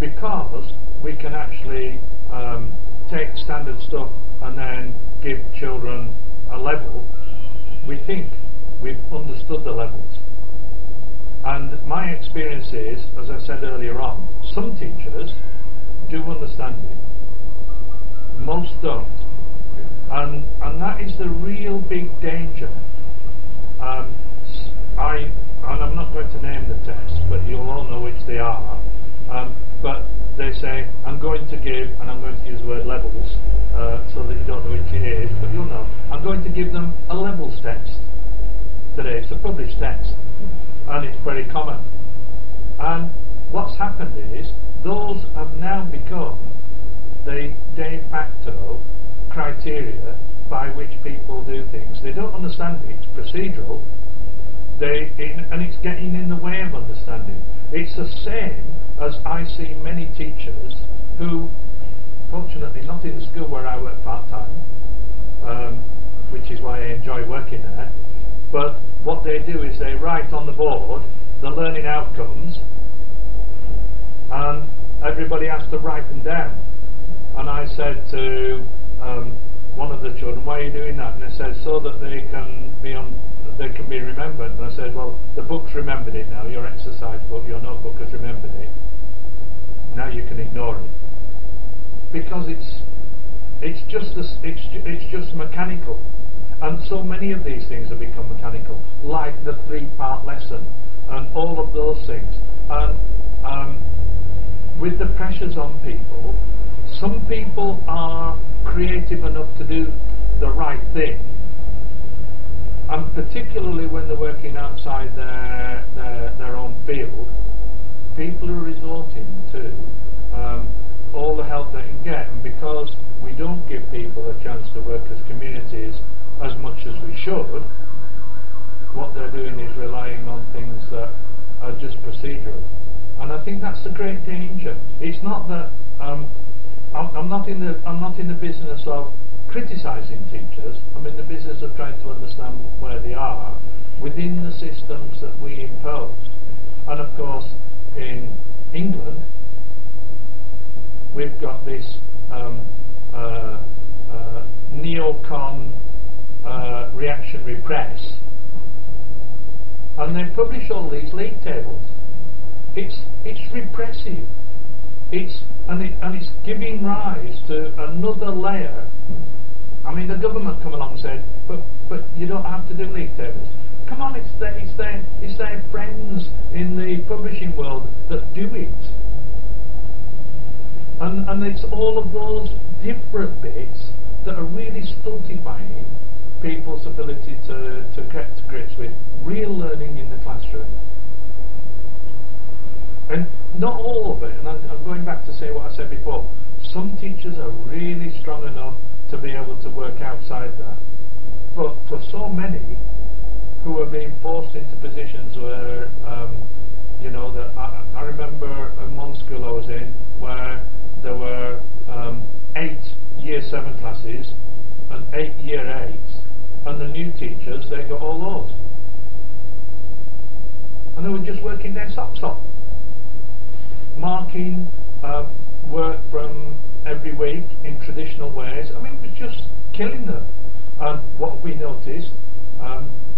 because we can actually take standard stuff and then give children a level, we think we've understood the levels. And my experience is, as I said earlier on, some teachers do understand it, most don't. And that is the real big danger. And I'm not going to name the tests, but you'll all know which they are. But they say, I'm going to give, and I'm going to use the word levels, so that you don't know which it is, but you'll know. I'm going to give them a levels test today. It's a published test, and it's very common. And what's happened is, those have now become the de facto criteria by which people do things. They don't understand it, it's procedural, and it's getting in the way of understanding. It's the same as I see many teachers who, fortunately not in the school where I work part-time, which is why I enjoy working there, but what they do is they write on the board the learning outcomes, and everybody has to write them down. And I said to one of the children, why are you doing that? And they said, so that they can be remembered. And I said, well, the book's remembered it now, your exercise book, your notebook has remembered it. Now you can ignore it. Because it's just mechanical. And so many of these things have become mechanical, like the 3-part lesson and all of those things. And with the pressures on people, some people are creative enough to do the right thing, and particularly when they're working outside their own field, people are resorting to all the help they can get. And because we don't give people a chance to work as communities as much as we should, what they're doing is relying on things that are just procedural. And I think that's the great danger. It's not that I'm not in the business of criticising teachers. I'm in the business of trying to understand where they are within the systems that we impose. And of course, in England, we've got this neocon reactionary press, and they publish all these league tables. It's repressive. It's giving rise to another layer. I mean, the government come along and said, but you don't have to do league tables. Come on, it's their friends in the publishing world that do it. And it's all of those different bits that are really stultifying people's ability to get to grips with real learning in the classroom. And not all of it, and I'm going back to say what I said before, some teachers are really strong enough to be able to work outside that. But for so many who are being forced into positions where, that I remember in one school I was in where there were 8 year 7 classes and 8 year 8s, and the new teachers, they got all those. And they were just working their socks off, marking work from every week in traditional ways. I mean, it was just killing them. And what have we noticed?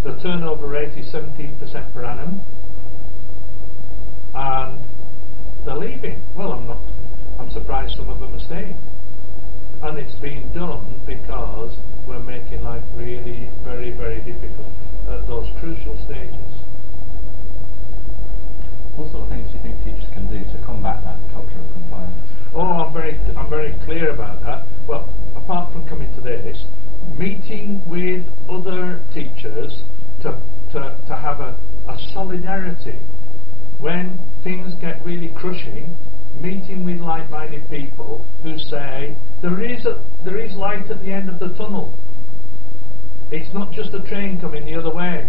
The turnover rate is 17% per annum, and they're leaving. Well, I'm surprised some of them are staying. And it's being done because we're making life really very, very difficult at those crucial stages. What sort of things do you think teachers can do to combat that culture of compliance? Oh, I'm very clear about that. Well, apart from coming to this, meeting with other teachers to have a solidarity when things get really crushing. Meeting with like-minded people who say there is light at the end of the tunnel. It's not just a train coming the other way.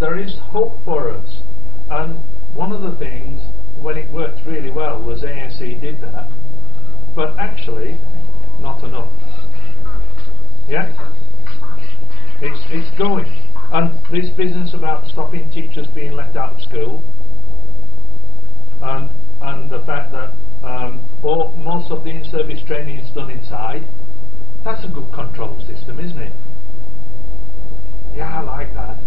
There is hope for us. And one of the things, when it worked really well, was ASE did that, but actually not enough. Yeah, it's going. And this business about stopping teachers being left out of school, and the fact that or most of the in-service training is done inside. That's a good control system, isn't it? Yeah, I like that.